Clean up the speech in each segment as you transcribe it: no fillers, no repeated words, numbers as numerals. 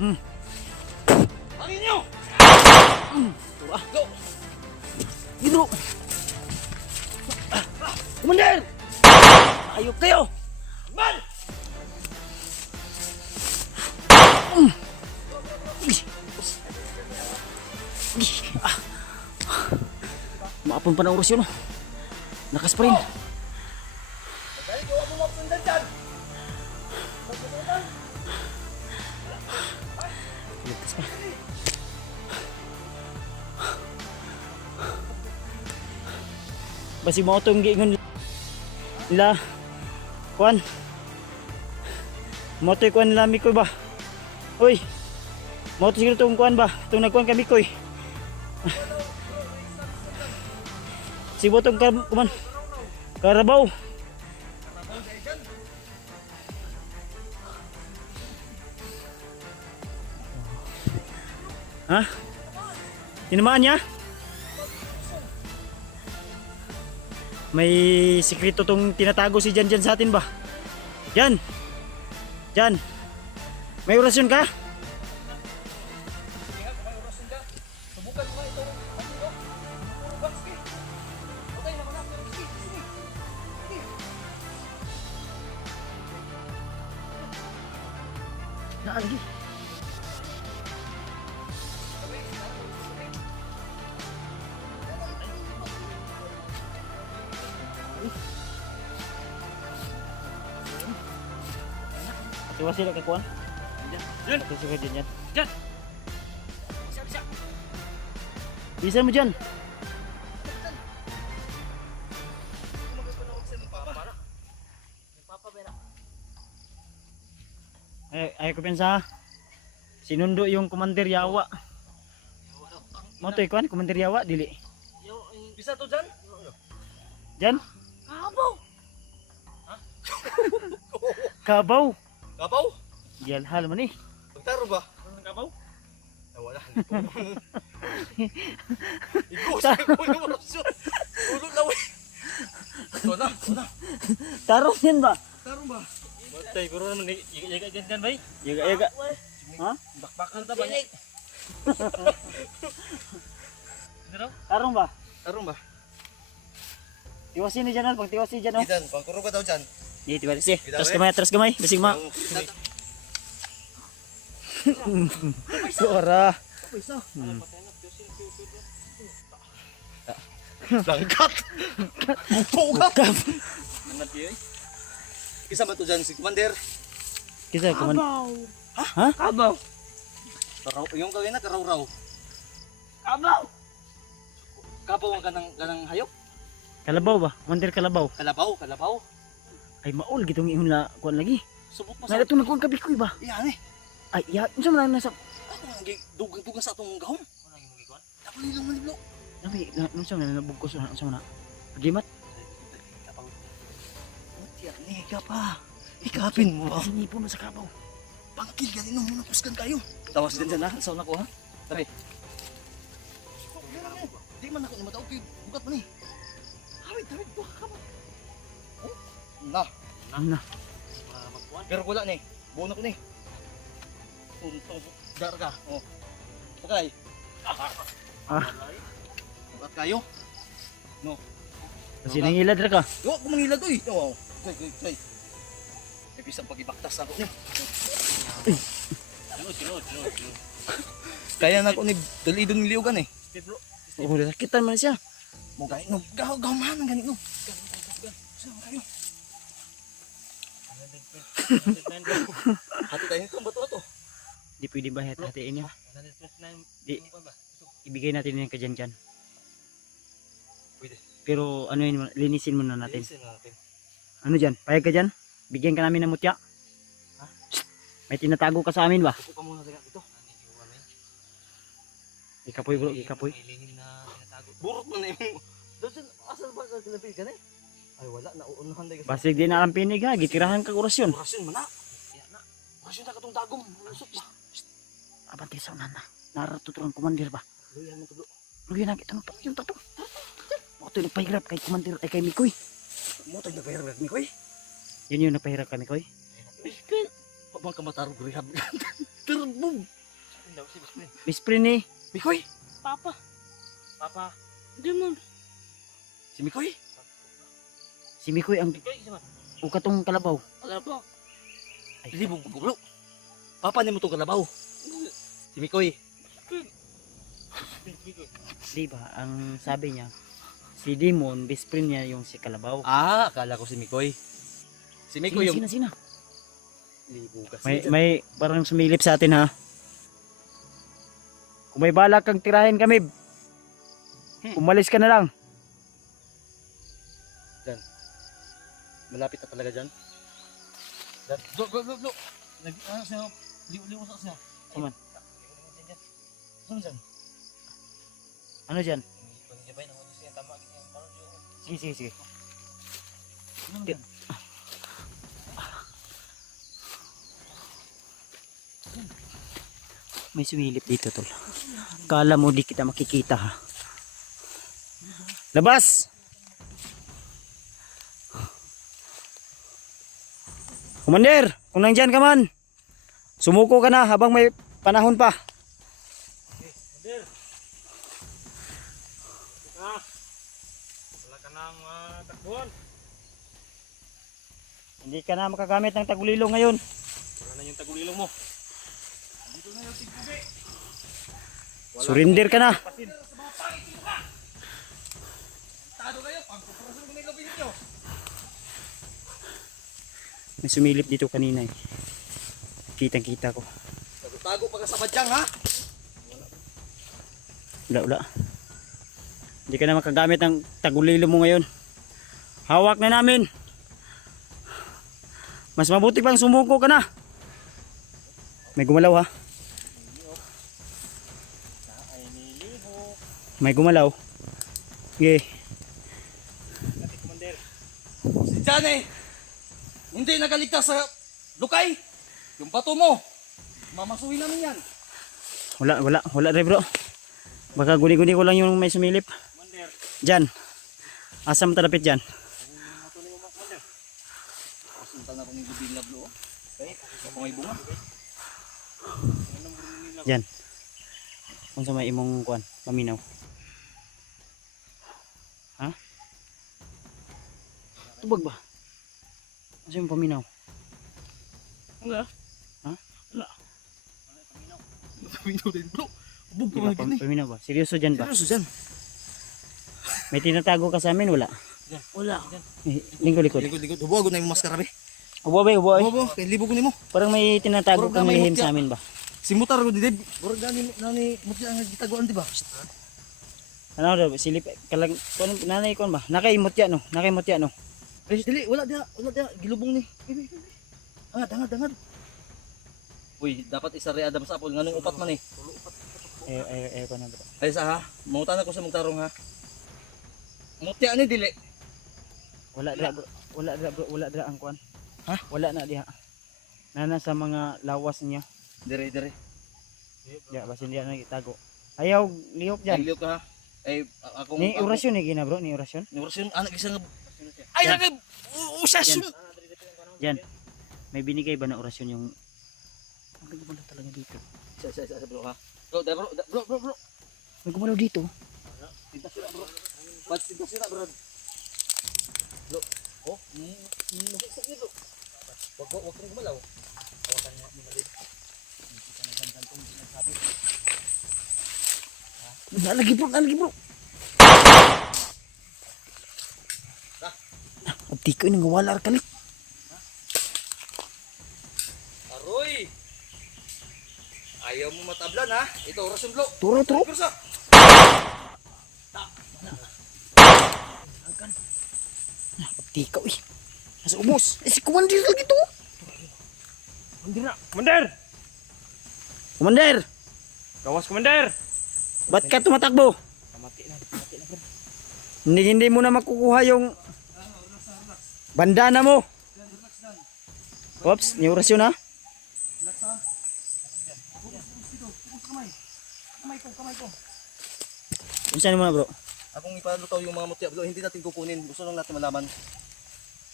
Angin nyo! Go! Gidro! Commander! Ayok kayo! Man! Maapon pa na orasyon. Nakas pa rin. Dahil gawa mo mapundan dyan! Ligtas pa. Basi mo itong giingon nila. Kuan. Mo ito'y kuan nila Mikoy ba? Uy! Mo ito siguro itong kuan ba? Itong nagkuan ka Mikoy. Si Botong kuman. Karabaw. Ha? Tinamaan niya? May sikreto tong tinatago si Jan Jan sa atin ba? Jan! Jan! May orasyon ka? Subukan mo nga ito. Ano ito? Subukan, sige. Okay, naman ako. Sige, sige. Sige. Naalagi. Atiwa sila kakuan? Jan! Atiwa sila dyan yan. Jan! Bisa, bisa. Bisa mo dyan? Ay ko pensa. Sinundo yung Commander Yawa. Mo to ikuan Commander Yawa dili. Bisa to dyan? Jan? Kabaw! Kabaw. Kabaw? Diyan hal man eh. Pagtaro ba? Anong kabaw? Wala. Ikaw, sabi ko yung orasyon. Tulog na wey. Ito na, ito na. Tarong yan ba? Taro ba? Matay, guro naman. Yaga dyan ba? Yaga yaga. Ha? Bakbakan ta ba? Tarong ba? Taro ba? Tiwasin ni Janal, pag tiwasin dyan oh. Idan, pangkuro ka daw dyan. Di tiwasin. Terus gamay, basig ma. Suara. Langkat! Bukap! Isa man to dyan si Commander. Kisa Commander. Ha? Kabaw! Yung kawin na karaw-raw. Kabaw! Kabaw ang kanang hayop? Kalabaw ba? Commander Kalabaw. Kalabaw, kalabaw. Ay maul gitong ihon la kuan lagi. Subok mo Nala itong nagkuhan kabikoy ba? Iyan eh. Ay ya, unsa man nasa Ako nga dugang-dugang sa atong gahom. Ano yung magikuan? Tapos nilang maniblo. Nabi, unsa man nabugkos unsa man na? Pagimat. Kabaw. Tiyak ni ka pa. Ikapin mo ba? Sinipo man sa kabaw. Pangkil ganin mo muna kuskan kayo. Tawas din dyan ha. Saw na ko ha. Tabi. Di man ako na matao kayo. Bukat mo ni. Hawit, buka ka ba? Oh? Na. Na. Pero wala ni. Buno ko ni. Dar ka. Oh. Okay. Bukat kayo. No. Kasi nangilad ra ka. Yo, kumangilad oy. Oh. Say. Ibisang pagibaktas ako ni. Tinod. Kaya na ko ni dalidon niliugan eh. Oh, sakitan man siya. Mo gay no, gaw-gaw man ganito. Saan kayo? Hati tayo nito bato to. Di pwede ba hatiin niya? Di. Ibigay natin yan kay Jan Jan. Pwede. Pero ano yun, linisin muna natin. Linisin natin. Ano dyan? Payag ka dyan? Bigyan ka namin ng mutya. Ha? May tinatago ka sa amin ba? Tuko ka muna dito. Ikapoy bro, ikapoy. Burot mo na yung... Doon asal ba ka kinapil ka na eh? Ay wala, nauunahan na kasi. Basig din na ang pinig ha, gitirahan ka orasyon. Orasyon mo na. Orasyon na katong dagom. Lusot ba? Abante sa nana. Naratuturan Commander ba? Luyan mo tulo. Luyan na kita ng yung tato. Ako ito nagpahirap kay Commander ay kay Mikoy. Mo tayo nagpahirap ni Koy. Yun yung nagpahirap kay Mikoy. Pabang ka matarog rehab. Terbog. daw si Bisprin. Bisprin ni Mikoy! Papa. Papa. Hindi mo. Si Mikoy? si Mikoy ang Mikoy, isa man. ukatong kalabaw. Wala po. Hindi mo bro. Papa ni mo itong kalabaw. Si Mikoy. Di ba? Ang sabi niya, si Demon, best friend niya yung si Kalabaw. Ah, akala ko si Mikoy. Si Mikoy yung... Sina? Libo kasi. May parang sumilip sa atin ha. Kung may balak kang tirahin kami, umalis ka na lang. Malapit na talaga dyan. Lo. Ano siya? Liw sa siya. Saman? Ano dyan? Ano dyan? Tama. Sige. Ano dyan? May sumilip dito tol. Kala mo di kita makikita ha. Labas! Commander, kung nandyan ka man, sumuko ka na habang may panahon pa. Commander! Wala ka nang takbuhan. Hindi ka na makagamit ng tagulilo ngayon. Wala na yung tagulilong mo. Dito na yung tigbubi. Surrender ka na. Tado kayo, pangkuprasan ko na yung gabi ninyo. May sumilip dito kanina eh. Kitang-kita ko. Tago pa ka sa badyang ha? Wala. Hindi ka na makagamit ng tagulilo mo ngayon. Hawak na namin. Mas mabuti pang sumuko ka na. May gumalaw ha. May gumalaw. Okay. Si Johnny, hindi nagaligtas sa lukay. Yung bato mo, mamasuhin namin yan. Wala rin bro. Baka guni-guni ko lang yung may sumilip. Diyan. Asam talapit dyan. Sunta na ko ng gabi na blo. Okay, ako may bunga. Diyan. Kung sa may imong kuan, paminaw. Ha? Tubag ba? Ano yung paminaw? Wala. Paminaw din bro. Bug Di ba, paminaw ba? Seryoso dyan ba? Seryoso dyan. May tinatago ka sa amin? Wala. Wala. Lingkod-likod. Likod. Huwag na yung maskara be. Ubo ba? Huwag, kay libo ko nimo. Parang may tinatago Puro kang gamay lihim mutya. sa amin ba? Si Mutar ko dide. Burag nani mutya ang gitaguan di ba? Ano daw? Silip kalang nanay kon ba? Nakaimot ya no? Eh dili wala dia gilubong ni. Hangad. Uy, dapat isari Adam sa apol nganong upat man eh. Ko na bro. Ay sa ha, mangutan ko sa magtarong ha. Mutya ni dili. Wala bro, wala dra ang kuan. Ha? Wala na diha. Nana sa mga lawas niya. Dire. Ya, basin diha na itago. Ayaw lihok diyan. Liyo ka ha. Ay akong Ni orasyon ni gina bro, ni orasyon. Ni orasyon anak isa nga. Ay nagay usasyon. Diyan. May binigay ba na orasyon yung ang gumalaw talaga dito. Sa bro ha. Bro. May gumalaw dito. Tinta sila bro. Bad tinta sila bro. Bro. Oh, masaksak nito. Wag kang gumalaw. Hawakan mo malit. Hindi ka nagandang tong sinasabi. Nalagi bro. Abdi ko nang wala ar kalit. Aroy. Ayaw mo matablan ha. Ito orasyon bro. Turo. Kursa. Abdi ka uy. Nasa ubos. Si Commander lagi to. Commander. Gawas, Commander. Ba't ka tumatakbo? Mati na bro. Hindi mo na makukuha yung bandana mo. Oops, may orasyon ha. Kamay ko. Unsan mo na bro? Akong ipalutaw yung mga mutya bro, hindi natin kukunin. Gusto lang natin malaman.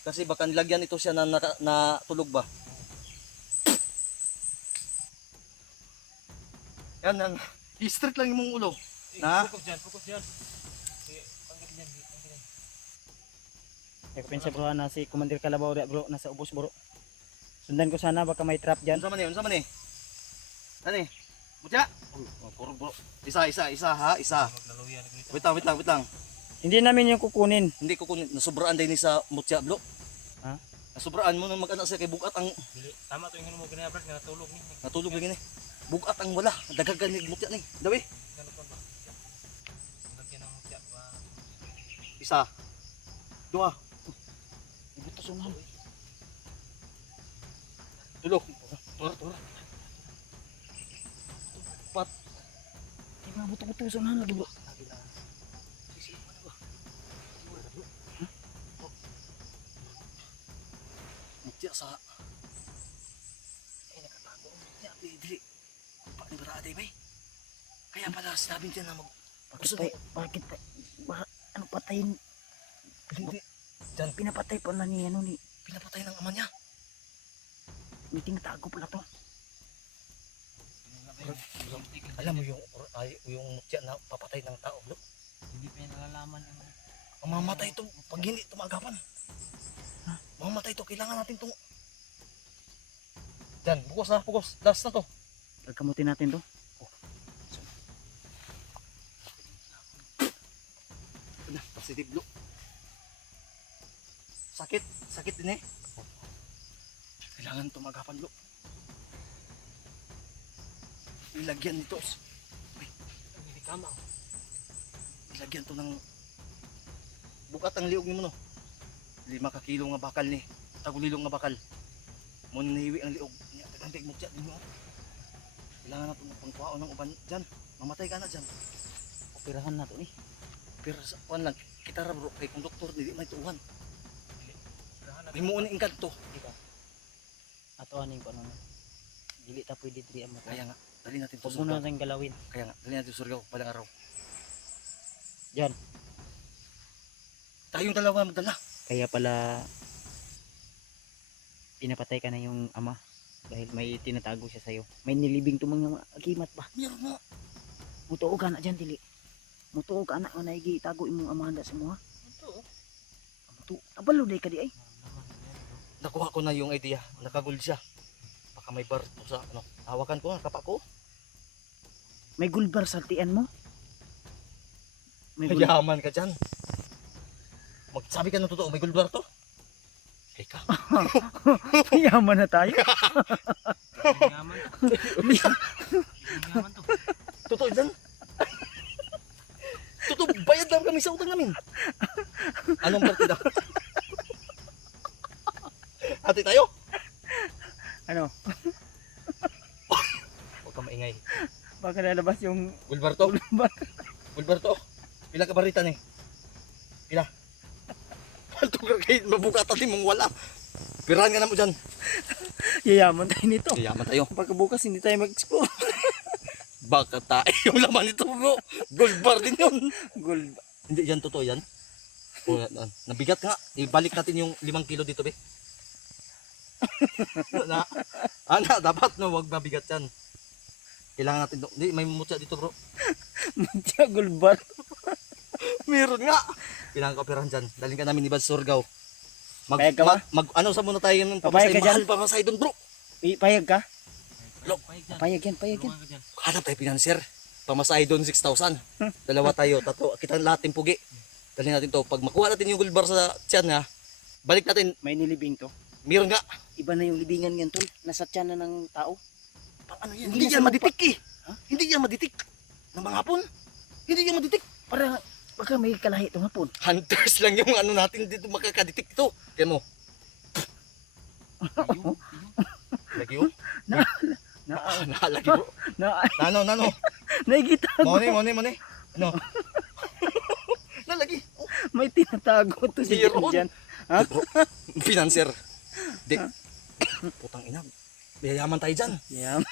Kasi baka nilagyan ito siya na tulog ba. Yan, yan. I-straight lang yung mong ulo. Na? Focus dyan. Sige, panggit dyan. Pensa bro na si Commander Kalabaw bro nasa ubos bro. Sundan ko sana baka may trap diyan. Unsa man eh? Ano eh? Mutya? Oh, puro bro. Isa ha, isa. Maglaluyan. Wait lang. Hindi namin yung kukunin. Hindi ko kunin, nasubraan din ni sa mutya, bro. Ha? Nasubraan mo nang mag-anak siya kay bugat ang Dili. Tama to yung mo ganyan brad nga tulog ni. natulog lagi ni. Bugat ang wala, daghagan ni mutya ni. Dawi, Ganun pa ba? Lagyan ng mutya pa. isa. Dua, Ibuto sunan. tulo. Tura. Pat. Di ba buto sunan lagi bro. Mutya sa ay nakatago ang mutya dili. Pa ni barade bay. Kaya pala sinabi niya na mag Bakit ano patayin? hindi diyan Pinapatay pa na ni ano ni pinapatay ng ama niya. meeting tago pala to. Alam mo yung mutya na papatay ng tao, bro. Hindi pa yan nalalaman yung Mamamatay ito pag hindi tumagapan. Mamamatay ito, kailangan natin itong Diyan, bukos. Last na to. Pagkamutin natin to. Positive blue. Sakit din eh. Kailangan tumagapan blue. Ilagyan nito. hindi kama. Ilagyan to ng bukat ang liog ni mo no. 5 ka kilo nga bakal ni. Tagulilong nga bakal. Mo nahiwi ang liog. Nya tagantig mo tiya din mo. Kailangan natin pangkuhaon ng uban diyan. Mamatay ka na diyan. Operahan na to ni. Pero sa kuan lang kita ra bro kay kung doktor dili may tuwan. Himuon ing kadto. Ato aning ko ano. Dili ta pwede diri mo. Kaya nga dali natin to Huwag muna surgaw. natin galawin. Kaya nga dali natin surgaw palang araw. Diyan. Tayong dalawa madala. Kaya pala pinapatay ka na yung ama dahil may tinatago siya sa'yo. May nilibing to mga agimat ba? Meron nga. Mutuog ka na dyan dili. Mutuog ka na nga naigi itago imong amanda sa mga. Ito. Mutu. Abalo day ka di ay. Nakuha ko na yung idea. Nakagul siya. Baka may bar to sa ano. Hawakan ko nga kapa ko. May gulbar sa tiyan mo. May gulbar. Yaman ka dyan. Magsabi ka ng totoo, may gulbar to? Ika. Yaman na tayo. Yaman to. Totoo dyan. Totoo, bayad lang kami sa utang namin. Anong partida? Ate tayo? Ano? Huwag ka maingay. Baka lalabas yung Gulbar to? gulbar. Gulbar to? Pila ka barita ni? Pila? Palto ka kayo, mabukatan din mong wala. Pirahan ka na mo dyan. Yayaman tayo nito. Yaman tayo. Baka bukas hindi tayo mag-explore. Baka tayo yung laman nito bro. Gulbar din yun. Gulbar. Hindi yan totoo yan. O, nabigat nga. Ibalik natin yung 5 kilo dito be. Dapat no, wag mabigat yan. Kailangan natin, hindi, may mutya dito bro. Mutya gulbar. Meron nga. Kailangan ka operahan dyan. Daling ka namin ni Bad Surgaw. Payag ka ba? Ano sa muna tayo ng Papayag ka mahal dyan? pamasay doon bro. Payag ka? Lo, Payag yan, payag yan. hanap tayo financier. Pamasahe doon 6,000. Dalawa tayo, tatlo. Kita lahat ng pugi. Dali natin to. Pag makuha natin yung gulbar sa tiyan nga, balik natin. May nilibing to. Meron nga. Iba na yung libingan yan tol. Nasa tiyan na ng tao. Ano yan? Hindi Hindi na yan sa maditik eh. Hindi yan maditik. Ng mga hapon. Hindi yan maditik. Para baka may kalahi itong hapon. Hunters lang yung ano natin dito makakaditik ito. Kaya mo. Lagi yun? Lagi bro. Nano. Nakikita ko. Mone. Ano? Nalagi. Oh, May tinatago to si Meron. dyan. Ha? financer. Dik. Putang ina. Mayayaman tayo dyan. Yeah.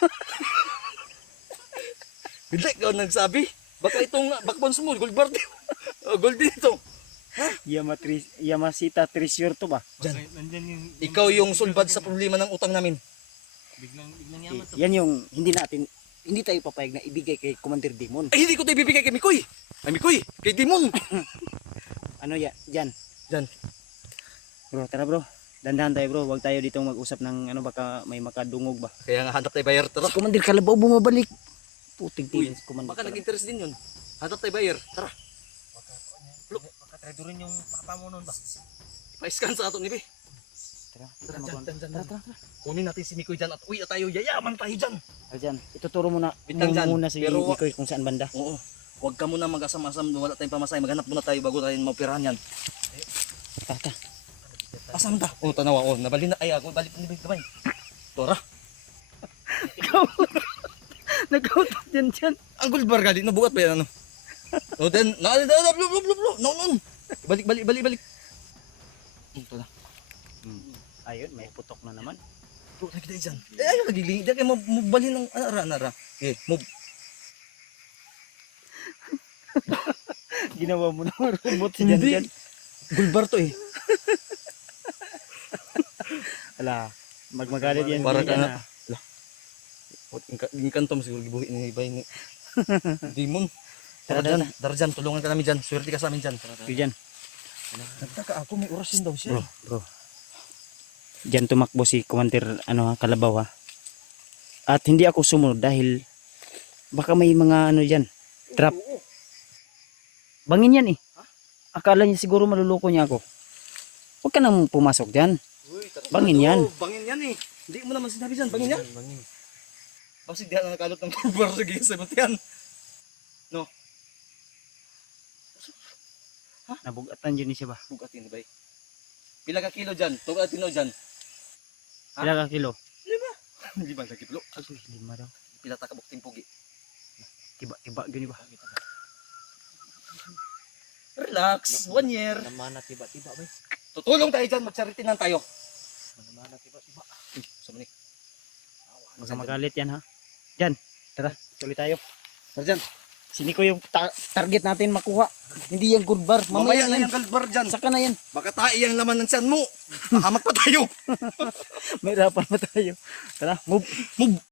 Hindi, ikaw nagsabi. Baka itong backbones mo, gold bar din. Gold din ito. Yamasita Treasure to ba? Dyan. Nandyan yung Ikaw yung sulbad sa problema ng utang namin. biglang yaman to. Yan yung hindi natin hindi tayo papayag na ibigay kay Commander Demon. Ay, hindi ko tayo bibigay kay Mikoy. Ay, Mikoy, kay Dimon. Ano ya, Jan? Jan. Bro, tara bro. Dandahan tayo bro, wag tayo dito mag-usap ng ano, baka may makadungog ba. Kaya nga hanap tayo buyer. Tara. Si Commander Kalabaw bumabalik. Puting Uy, tingin si Commander baka Kalabaw. nag-interest din yun. Hanap tayo buyer. Tara. Baka treasurin yung papa mo nun ba? Pa-scan sa ato ni Be. Tara, Tara, tara, dyan, dyan, tara, dyan. tara. Kunin natin si Mikoy dyan at uwi na tayo. Yayaman tayo dyan. Tara, Jan, ituturo mo na Bitang Jan, muna si pero- Mikoy kung saan banda. Oo. Huwag ka muna mag-asam-asam. Wala tayong pamasahe. Maghanap muna tayo bago tayo mapirahan yan. Tata. Asam ta? Oo, tanawa. Oo, nabali na. Ay, ako balik ni Be. Kamay. Tara. Nagkautot yan, Jan. Ang gold bar gali. Nabukat ba yan ano? O then, no. Balik. Ito na. Ayun, may putok na naman. Bro, lagi tayo dyan. Eh, ayaw nagiling. Diyan kayo mabali ng ara. Eh, move. Ginawa mo na robot si Jan, Hindi. Jan. Gold bar to eh. Ala, magmagalit yan. Para Jan, ka na. ah. Ingkantom siguro gibuhi ni Bay ni Demon. Tara, Tara dyan, tulungan ka namin dyan. Swerte ka sa amin dyan. Sige, Jan. Nagtaka ako, may orasin daw siya. Bro. Diyan tumakbo si Commander Kalabaw ha. At hindi ako sumunod dahil baka may mga ano diyan, trap. Bangin yan eh. Akala niya siguro maluloko niya ako. Huwag ka nang pumasok diyan. Bangin yan. Bangin yan eh. Hindi mo naman sinabi dyan. Bangin yan. Basta di na nakalot ng cover sa gisabot yan. No. Nabugatan dyan siya ba? Bugatin Bay. Pila ka kilo dyan? Tugatin no dyan. Ha? Pila ka kilo? Hindi ba sa kilo? Agoy, 5 daw. Pila ta kabuk timpugi. Tiba gani ba? Relax. 1 year. Namana tiba-tiba ba? Tutulong tayo dyan. Mag-charity lang tayo. Namana tiba-tiba. Samanik. Huwag ka magalit yan ha. Diyan, tara, tuloy tayo. Tara dyan. Sini ko yung target natin makuha. Hindi yung good bar. Mamaya na yan. yung kalbar dyan. Saka na yan. Baka tayo yung laman ng tiyan mo. Hamak pa tayo. May hirapan pa tayo. Tara, move. Move.